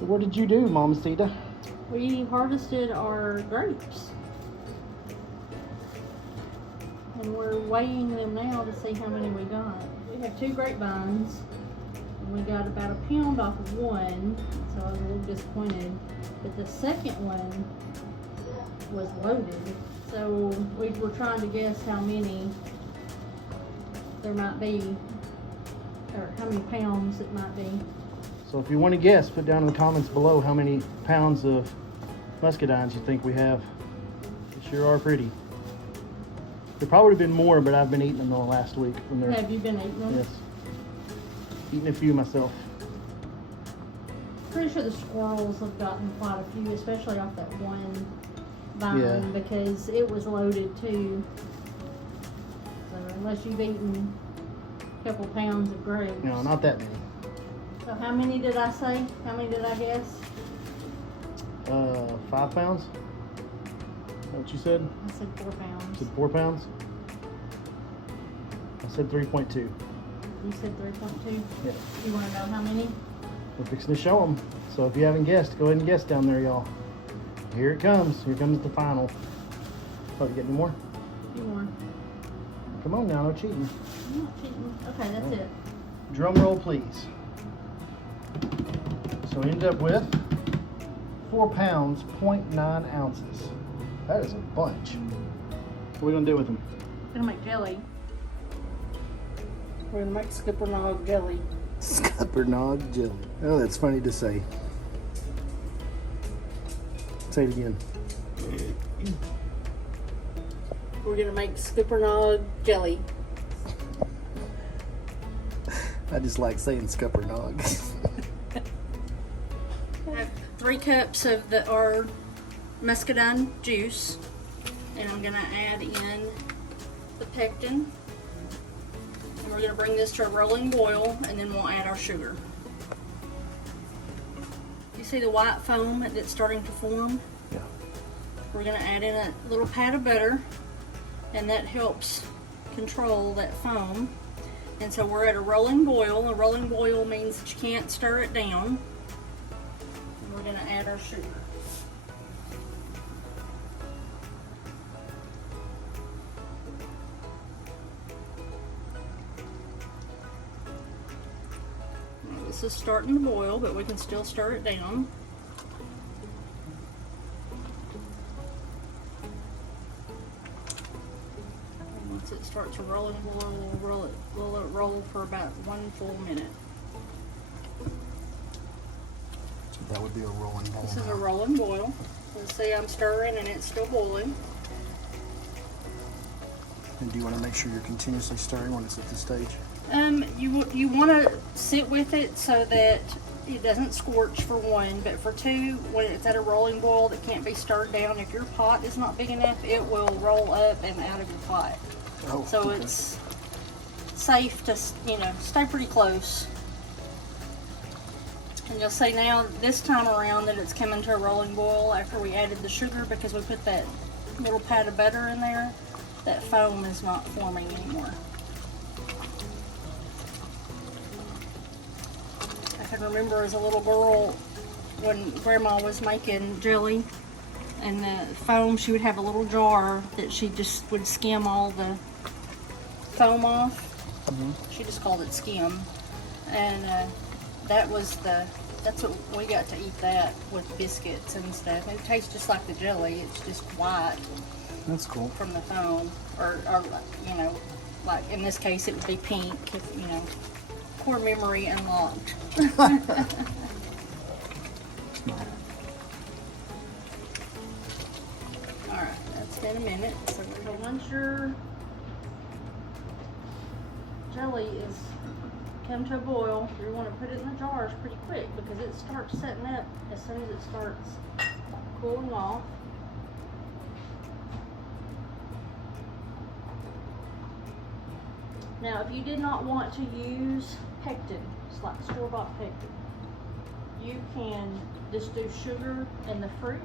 So what did you do, Momsteader? We harvested our grapes. And we're weighing them now to see how many we got. We have 2 grapevines. And we got about a pound off of one, so I was a little disappointed. But the second one was loaded. So we were trying to guess how many there might be, or how many pounds it might be. So if you want to guess, put down in the comments below how many pounds of muscadines you think we have. They sure are pretty. There probably been more, but I've been eating them the last week. From there. Have you been eating them? Yes. Eating a few myself. Pretty sure the squirrels have gotten quite a few, especially off that one vine, Yeah. because it was loaded too. So unless you've eaten a couple pounds of grapes. No, not that many. So how many did I say? How many did I guess? 5 pounds? Is that what you said? I said 4 pounds. You said 4 pounds? I said 3.2. You said 3.2? Yeah. You want to know how many? We're fixing to show them. So if you haven't guessed, go ahead and guess down there, y'all. Here it comes. Here comes the final. Oh, you get any more? A few more. Come on now, no cheating. I'm not cheating. Okay, that's it. Drum roll, please. So we ended up with 4 pounds, 0.9 ounces. That is a bunch. What are we gonna do with them? We're gonna make jelly. We're gonna make scuppernongjelly. Scuppernongjelly. Oh, that's funny to say. Say it again. We're gonna make scuppernongjelly. I just like saying Scuppernong. I have 3 cups of our muscadine juice, and I'm gonna add in the pectin. And we're gonna bring this to a rolling boil, and then we'll add our sugar. You see the white foam that's starting to form? Yeah. We're gonna add in a little pat of butter, and that helps control that foam. And so we're at a rolling boil. A rolling boil means that you can't stir it down. And we're gonna add our sugar. Now, this is starting to boil, but we can still stir it down. Once it starts to roll and boil, we'll let it roll for about 1 full minute. So that would be a rolling boil. This is a rolling boil. You see I'm stirring and it's still boiling. And do you want to make sure you're continuously stirring when it's at this stage? You want to sit with it so that it doesn't scorch, for one, but for two, when it's at a rolling boil that can't be stirred down, if your pot is not big enough, it will roll up and out of your pot. Oh, So okay. it's safe to, stay pretty close. And you'll see now, this time around, that it's coming to a rolling boil after we added the sugar, because we put that little pat of butter in there. That foam is not forming anymore. I can remember as a little girl when Grandma was making jelly, and the foam, she would have a little jar that she just would skim all the foam off. She just called it skim, and that's what we got to eat, that with biscuits and stuff. It tastes just like the jelly. It's just white. That's cool. From the foam, or like in this case it would be pink, if, core memory unlocked. Alright, that's been a minute. So once your jelly is come to a boil, you want to put it in the jars pretty quick, because it starts setting up as soon as it starts cooling off. Now, if you did not want to use pectin, it's like store-bought pectin, you can just do sugar and the fruit,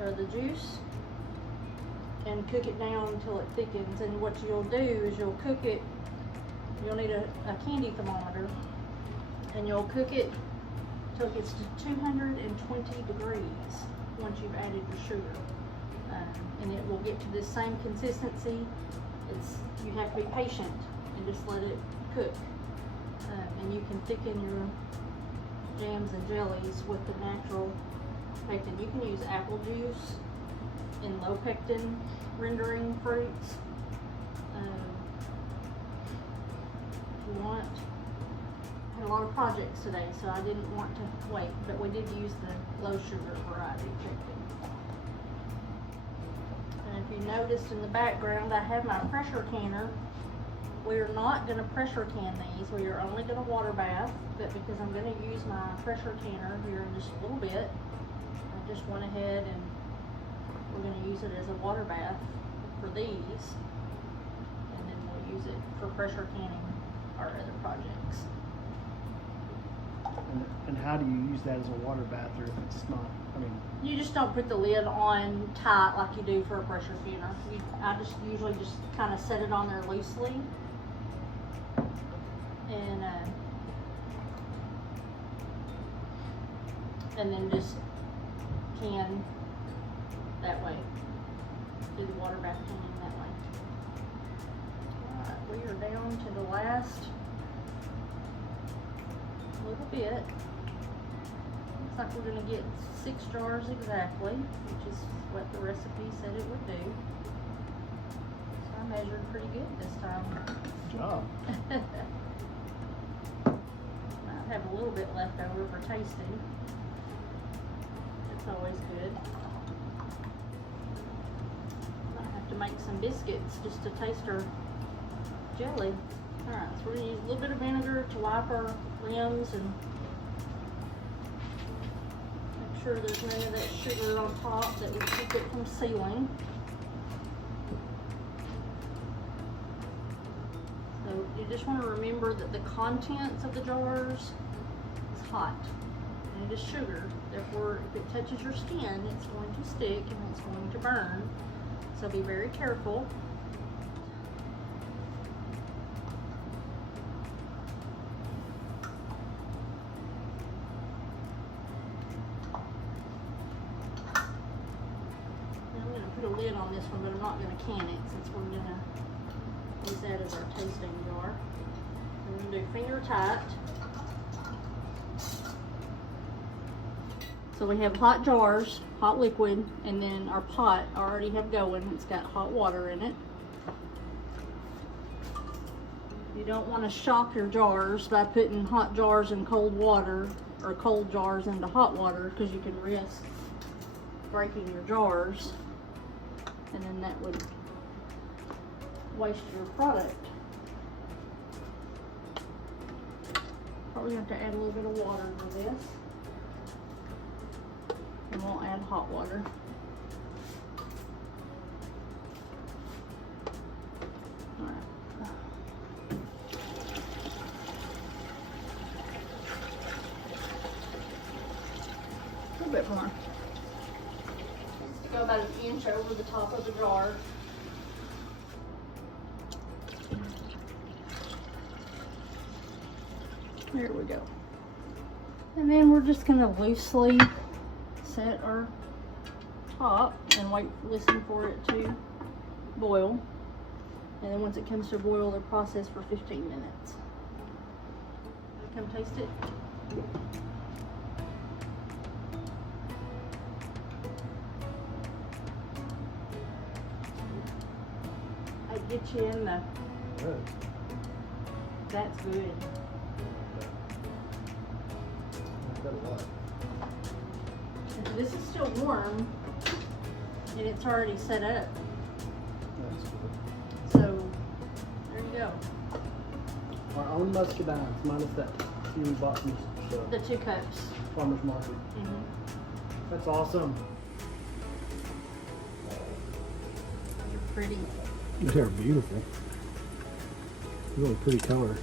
or the juice, and cook it down until it thickens. And what you'll do is you'll cook it, you'll need a candy thermometer, and you'll cook it till it gets to 220 degrees once you've added your sugar. And it will get to this same consistency. You have to be patient and just let it cook. And you can thicken your jams and jellies with the natural pectin. You can use apple juice in low pectin rendering fruits. If you want. I had a lot of projects today, so I didn't want to wait, but we did use the low sugar variety pectin. And if you noticed in the background, I have my pressure canner. We are not going to pressure can these. We are only going to water bath, but because I'm going to use my pressure canner here in just a little bit, I just went ahead and we're going to use it as a water bath for these, and then we'll use it for pressure canning our other projects. And how do you use that as a water bath, or if it's not? I mean, you just don't put the lid on tight like you do for a pressure canner. I just usually just kind of set it on there loosely, and then just can that way. Do the water bath canning that way. Alright, we are down to the last little bit. Looks like we're going to get 6 jars exactly, which is what the recipe said it would do. So I measured pretty good this time. good job. Might have a little bit left over for tasting. That's always good. Might have to make some biscuits just to taste our jelly. Alright, so we're going to use a little bit of vinegar to wipe our rims and make sure there's none of that sugar on top that would keep it from sealing. So you just want to remember that the contents of the jars is hot and it is sugar. Therefore, if it touches your skin, it's going to stick and it's going to burn. So be very careful. Put a lid on this one, but I'm not going to can it since we're going to use that as our tasting jar. We're going to do finger tight. So we have hot jars, hot liquid, and then our pot I already have going. It's got hot water in it. You don't want to shock your jars by putting hot jars in cold water or cold jars into hot water, because you can risk breaking your jars. And then that would waste your product. Probably have to add a little bit of water to this. And we'll add hot water. Alright. A little bit more. Go about an inch over the top of the jar. There we go. And then we're just going to loosely set our top and listen for it to boil. And then once it comes to boil, they'll process for 15 minutes. Come taste it. Get you in the. Good. That's good. This is still warm, and it's already set up. That's good. So there you go. Our own muscadines, minus that few we bought from The 2 cups. farmer's market. That's awesome. Those are pretty. They're beautiful. Really pretty color.